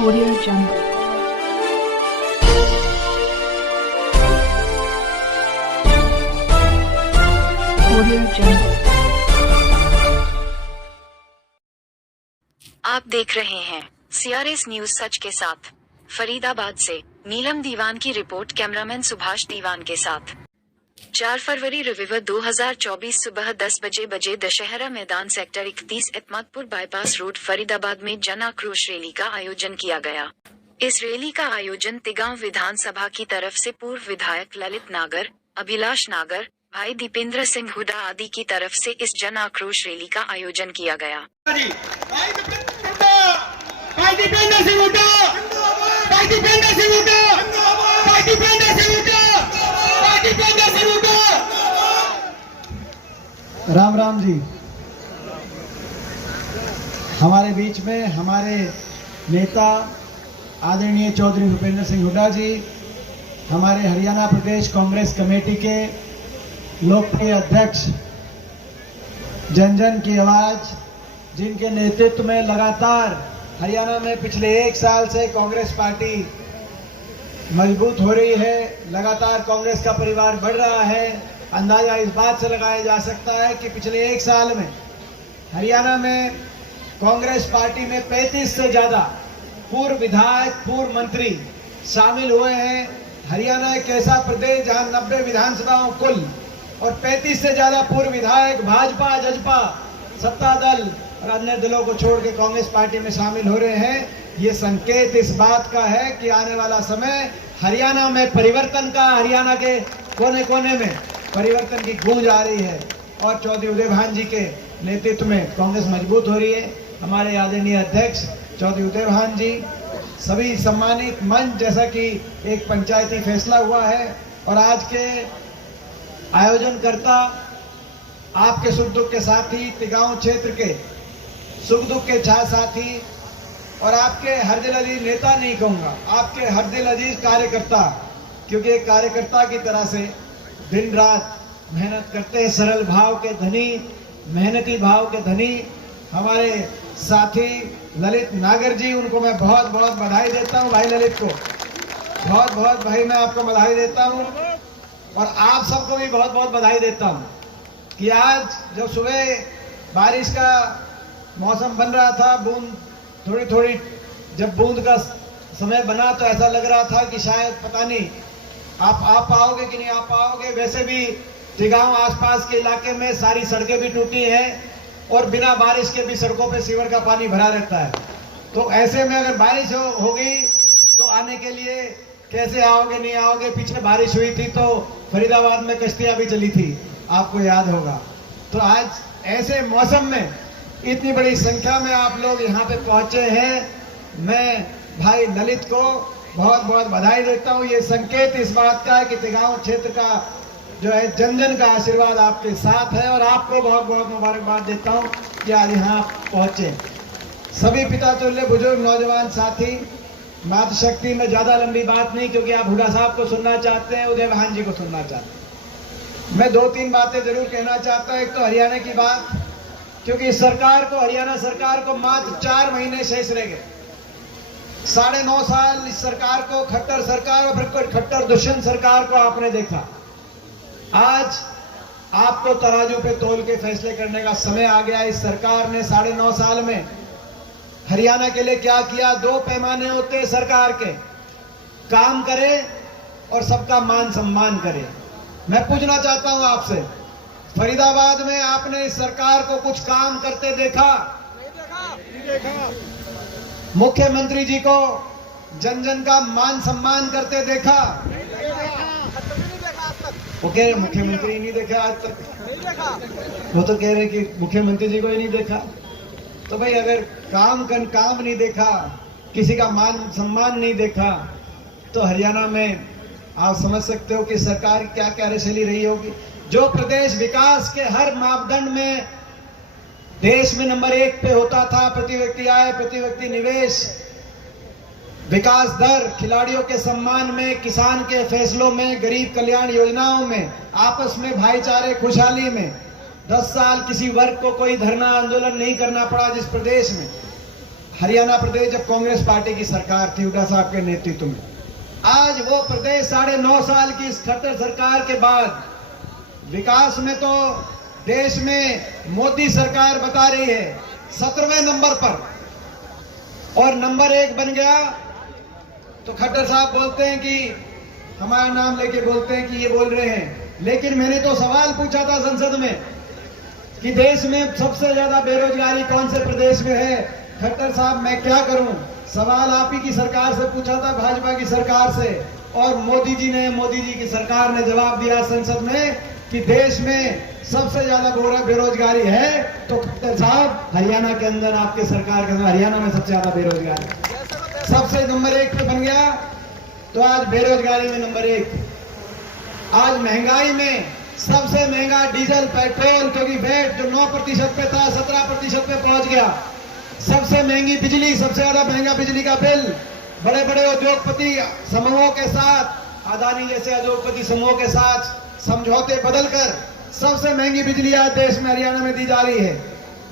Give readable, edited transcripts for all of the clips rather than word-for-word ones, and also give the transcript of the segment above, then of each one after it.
Audio Jungle. Audio Jungle. आप देख रहे हैं CRS न्यूज सच के साथ। फरीदाबाद से नीलम दीवान की रिपोर्ट, कैमरामैन सुभाष दीवान के साथ। 4 फरवरी रविवार 2024 सुबह 10 बजे दशहरा मैदान sector 31 Etmadpur bypass road Faridabad में जन आक्रोश रैली का आयोजन किया गया। इस रैली का आयोजन तिगांव विधानसभा की तरफ से पूर्व विधायक ललित नागर, अभिलाष नागर, भाई दीपेंद्र सिंह हुड्डा आदि की तरफ से इस जन आक्रोश रैली का आयोजन किया गया। राम राम जी। हमारे बीच में हमारे नेता आदरणीय चौधरी भूपेंद्र सिंह हुड्डा जी, हमारे हरियाणा प्रदेश कांग्रेस कमेटी के लोकप्रिय अध्यक्ष, जन जन की आवाज, जिनके नेतृत्व में लगातार हरियाणा में पिछले 1 साल से कांग्रेस पार्टी मजबूत हो रही है। लगातार कांग्रेस का परिवार बढ़ रहा है। अंदाजा इस बात से लगाया जा सकता है कि पिछले 1 साल में हरियाणा में कांग्रेस पार्टी में 35 से ज्यादा पूर्व विधायक, पूर्व मंत्री शामिल हुए हैं। हरियाणा एक ऐसा प्रदेश जहां 90 विधानसभाओं कुल और 35 से ज्यादा पूर्व विधायक भाजपा, जजपा, सत्ता दल और अन्य दलों को छोड़ के कांग्रेस पार्टी में शामिल हो रहे हैं। ये संकेत इस बात का है कि आने वाला समय हरियाणा में परिवर्तन का, हरियाणा के कोने कोने में परिवर्तन की गूंज आ रही है और चौधरी उदय भान जी के नेतृत्व में कांग्रेस मजबूत हो रही है। हमारे आदरणीय अध्यक्ष चौधरी उदय भान जी, सभी सम्मानित मंच, जैसा कि एक पंचायती फैसला हुआ है और आज के आयोजनकर्ता आपके सुख दुख के साथी, तिगांव क्षेत्र के सुख दुख के साथी और आपके हर दिल अजीज नेता नहीं कहूंगा, आपके हर दिल अजीज कार्यकर्ता, क्योंकि एक कार्यकर्ता की तरह से दिन रात मेहनत करते हैं, सरल भाव के धनी, मेहनती भाव के धनी हमारे साथी ललित नागर जी, उनको मैं बहुत बहुत बधाई देता हूं। भाई ललित को बहुत बहुत भाई मैं आपको बधाई देता हूं और आप सबको भी बहुत बहुत बधाई देता हूं कि आज जब सुबह बारिश का मौसम बन रहा था, बूंद थोड़ी थोड़ी जब बूंद का समय बना तो ऐसा लग रहा था कि शायद पता नहीं आप पाओगे कि नहीं आप पाओगे। वैसे भी तिगांव आसपास के इलाके में सारी सड़कें भी टूटी हैं और बिना बारिश के भी सड़कों पे सीवर का पानी भरा रहता है। तो ऐसे में अगर बारिश हो गई तो आने के लिए कैसे आओगे, नहीं आओगे। पीछे बारिश हुई थी तो फरीदाबाद में कश्तियां भी चली थी, आपको याद होगा। तो आज ऐसे मौसम में इतनी बड़ी संख्या में आप लोग यहाँ पे पहुंचे हैं। मैं भाई ललित को बहुत बहुत बधाई देता हूँ। ये संकेत इस बात का है कि तिगांव क्षेत्र का जो है जन जन का आशीर्वाद आपके साथ है और आपको बहुत बहुत मुबारकबाद देता हूँ कि आज यहाँ पहुंचे। सभी पिता तुल्य बुजुर्ग नौजवान साथी, मातृशक्ति में ज्यादा लंबी बात नहीं, क्योंकि आप हुड्डा साहब को सुनना चाहते हैं, उदय भान जी को सुनना चाहते हैं। मैं 2-3 बातें जरूर कहना चाहता हूँ। एक तो हरियाणा की बात, क्योंकि सरकार को, हरियाणा सरकार को मात्र 4 महीने शेष रह गए। 9.5 साल इस सरकार को, खट्टर सरकार और फिर खट्टर दुष्यंत सरकार को आपने देखा। आज आपको तराजू पे तोल के फैसले करने का समय आ गया। इस सरकार ने 9.5 साल में हरियाणा के लिए क्या किया। 2 पैमाने होते हैं सरकार के, काम करे और सबका मान सम्मान करे। मैं पूछना चाहता हूं आपसे, फरीदाबाद में आपने इस सरकार को कुछ काम करते देखा? नहीं देखा। मुख्यमंत्री जी को जन जन का मान सम्मान करते देखा? वो कह रहे मुख्यमंत्री नहीं देखा आज तक। वो तो कह रहे कि मुख्यमंत्री जी को ही नहीं देखा। तो भाई अगर काम नहीं देखा, किसी का मान सम्मान नहीं देखा, तो हरियाणा में आप समझ सकते हो कि सरकार क्या कार्यशैली रही होगी। जो प्रदेश विकास के हर मापदंड में देश में नंबर 1 पे होता था, प्रति व्यक्ति आय, प्रति व्यक्ति निवेश, विकास दर, खिलाड़ियों के सम्मान में, किसान के फैसलों में, गरीब कल्याण योजनाओं में, आपस में भाईचारे, खुशहाली में 10 साल किसी वर्ग को कोई धरना आंदोलन नहीं करना पड़ा। जिस प्रदेश में हरियाणा प्रदेश जब कांग्रेस पार्टी की सरकार थी हुड्डा साहब के नेतृत्व में, आज वो प्रदेश 9.5 साल की इस खट्टर सरकार के बाद विकास में तो देश में मोदी सरकार बता रही है 17वें नंबर पर, और नंबर 1 बन गया। तो खट्टर साहब बोलते हैं कि हमारा नाम लेके बोलते हैं कि ये बोल रहे हैं, लेकिन मैंने तो सवाल पूछा था संसद में कि देश में सबसे ज्यादा बेरोजगारी कौन से प्रदेश में है। खट्टर साहब मैं क्या करूं, सवाल आप ही की सरकार से पूछा था, भाजपा की सरकार से, और मोदी जी की सरकार ने जवाब दिया संसद में कि देश में सबसे ज्यादा बेरोजगारी है। तो खट्टर साहब हरियाणा के अंदर, आपके सरकार के अंदर हरियाणा में सबसे ज्यादा बेरोजगारी, सबसे नंबर 1 पे बन गया। तो आज बेरोजगारी में नंबर 1, आज महंगाई में सबसे महंगा डीजल पेट्रोल, क्योंकि वैट जो 9% पे था 17% पे पहुंच गया। सबसे महंगी बिजली, सबसे ज्यादा महंगा बिजली का बिल, बड़े बड़े उद्योगपति समूहों के साथ, अदानी जैसे उद्योगपति समूहों के साथ समझौते बदलकर सबसे महंगी बिजली आज देश में हरियाणा में दी जा रही है।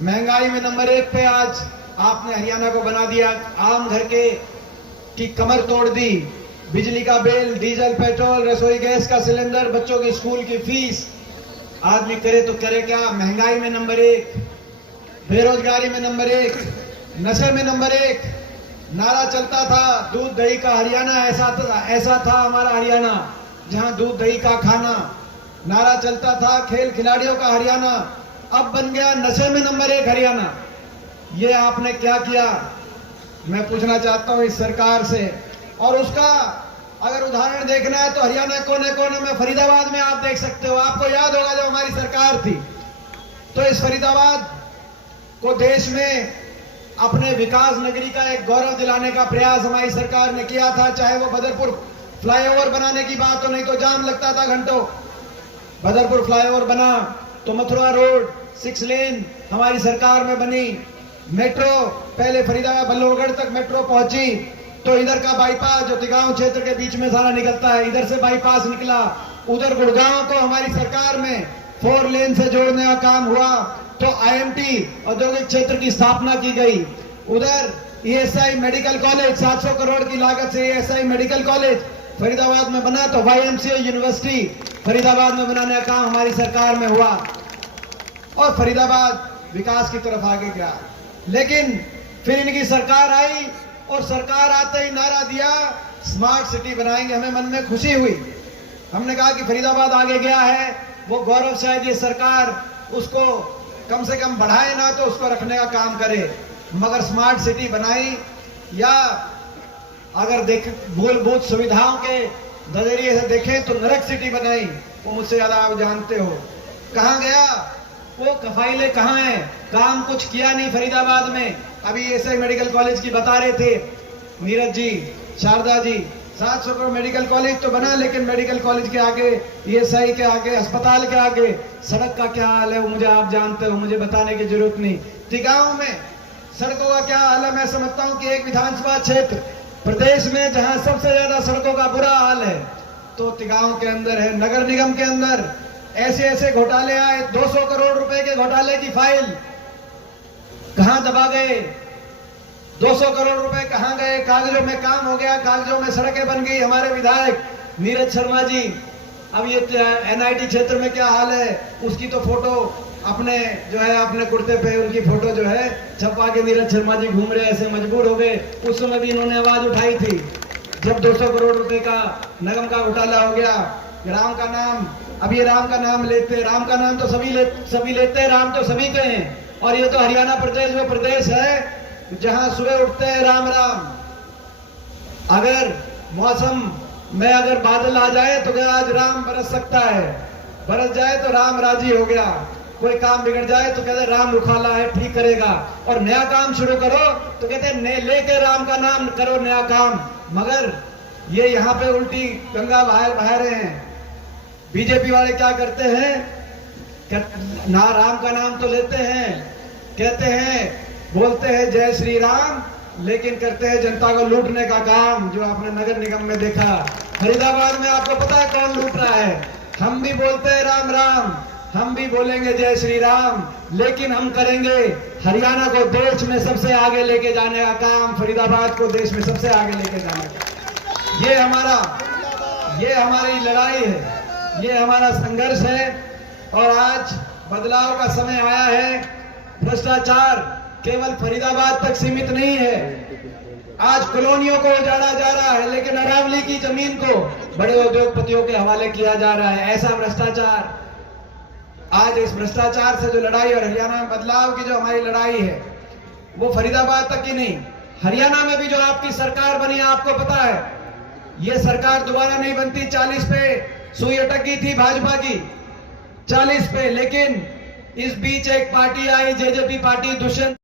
महंगाई में नंबर 1 पे आज आपने हरियाणा को बना दिया। आम घर के की कमर तोड़ दी। बिजली का बिल, डीजल पेट्रोल, रसोई गैस का सिलेंडर, बच्चों की स्कूल की फीस, आदमी करे तो करे क्या। महंगाई में नंबर 1, बेरोजगारी में नंबर 1, नशे में नंबर 1। नारा चलता था दूध दही का हरियाणा, ऐसा था हमारा हरियाणा जहां दूध दही का खाना। नारा चलता था खेल खिलाड़ियों का हरियाणा, अब बन गया नशे में नंबर 1 हरियाणा। ये आपने क्या किया, मैं पूछना चाहता हूं इस सरकार से। और उसका अगर उदाहरण देखना है तो हरियाणा कोने कोने में, फरीदाबाद में आप देख सकते हो। आपको याद होगा जब हमारी सरकार थी तो इस फरीदाबाद को देश में अपने विकास नगरी का एक गौरव दिलाने का प्रयास हमारी सरकार ने किया था। चाहे वो बदरपुर फ्लाईओवर बनाने की बात हो, नहीं तो जाम लगता था घंटों। बदरपुर फ्लाईओवर बना तो मथुरा रोड 6 लेन हमारी सरकार में बनी। मेट्रो पहले फरीदाबाद बल्लभगढ़ तक मेट्रो पहुंची, तो इधर का बाईपास जो तिगांव क्षेत्र के बीच में सारा निकलता है, इधर से बाईपास निकला। उधर गुड़गांव को हमारी सरकार में 4 लेन से जोड़ने का काम हुआ। तो आईएमटी औद्योगिक क्षेत्र की स्थापना की गई। उधर ईएसआई मेडिकल कॉलेज 700 करोड़ की लागत से ईएसआई मेडिकल कॉलेज फरीदाबाद में बना। तो वाईएमसीए यूनिवर्सिटी फरीदाबाद में बनाने का काम हमारी सरकार में हुआ और फरीदाबाद विकास की तरफ आगे गया। लेकिन फिर इनकी सरकार आई और सरकार आते ही नारा दिया स्मार्ट सिटी बनाएंगे। हमें मन में खुशी हुई, हमने कहा कि फरीदाबाद आगे गया है, वो गौरव शायद ये सरकार उसको कम से कम बढ़ाए ना तो उसको रखने का काम करे। मगर स्मार्ट सिटी बनाई, या अगर देख मूलभूत सुविधाओं के नजरिए से देखें तो नरक सिटी बनाई। वो मुझसे ज्यादा आप जानते हो। कहां गया वो, कफाइले कहां है, काम कुछ किया नहीं फरीदाबाद में। अभी ईएसआई मेडिकल कॉलेज की बता रहे थे नीरज जी, शारदा जी, 700 करोड़ मेडिकल कॉलेज तो बना, लेकिन मेडिकल कॉलेज के आगे, ईएसआई के आगे, अस्पताल के आगे सड़क का क्या हाल है वो मुझे आप जानते हो, मुझे बताने की जरूरत नहीं। तिगांव में सड़कों का क्या हाल है, मैं समझता हूं कि एक विधानसभा क्षेत्र प्रदेश में जहां सबसे ज्यादा सड़कों का बुरा हाल है तो तिगांव के अंदर है। नगर निगम के अंदर ऐसे ऐसे घोटाले आए, 200 करोड़ रुपए के घोटाले की फाइल कहां दबा गए, 200 करोड़ रुपए कहां गए। कागजों में काम हो गया, कागजों में सड़कें बन गई। हमारे विधायक नीरज शर्मा जी, अब ये एनआईटी क्षेत्र में क्या हाल है उसकी तो फोटो अपने जो है अपने कुर्ते पे उनकी फोटो जो है छपा के नीरज शर्मा जी घूम रहे, ऐसे मजबूर हो गए। उस समय भी इन्होंने आवाज उठाई थी जब 200 करोड़ रुपए का निगम का घोटाला हो गया। राम का नाम, अब ये राम का नाम लेते, राम का नाम तो सभी लेते हैं, राम तो सभी के हैं। और ये तो हरियाणा प्रदेश में प्रदेश है जहां सुबह उठते हैं राम राम। अगर मौसम में अगर बादल आ जाए तो क्या आज राम बरस सकता है, बरस जाए तो राम राजी हो गया। कोई काम बिगड़ जाए तो कहते राम रुखाला है, ठीक करेगा। और नया काम शुरू करो तो कहते लेके राम का नाम करो नया काम। मगर ये यहाँ पे उल्टी गंगा बहा रहे हैं। बीजेपी वाले क्या करते हैं, ना राम का नाम तो लेते हैं, कहते हैं, बोलते हैं जय श्री राम, लेकिन करते हैं जनता को लूटने का काम, जो आपने नगर निगम में देखा। फरीदाबाद में आपको पता है कौन लूट रहा है। हम भी बोलते हैं राम राम, हम भी बोलेंगे जय श्री राम, लेकिन हम करेंगे हरियाणा को देश में सबसे आगे लेके जाने का काम, फरीदाबाद को देश में सबसे आगे लेके जाने का। ये हमारी लड़ाई है, ये हमारा संघर्ष है। और आज बदलाव का समय आया है। भ्रष्टाचार केवल फरीदाबाद तक सीमित नहीं है। आज कॉलोनियों को उजाड़ा जा रहा है, लेकिन अरावली की जमीन को बड़े उद्योगपतियों के हवाले किया जा रहा है। ऐसा भ्रष्टाचार, आज इस भ्रष्टाचार से जो लड़ाई और हरियाणा में बदलाव की जो हमारी लड़ाई है, वो फरीदाबाद तक ही नहीं, हरियाणा में भी जो आपकी सरकार बनी है, आपको पता है ये सरकार दोबारा नहीं बनती। 40 पे सुई अटक गई थी भाजपा की, 40 पे, लेकिन इस बीच एक पार्टी आई, जेजेपी पार्टी, दुष्यंत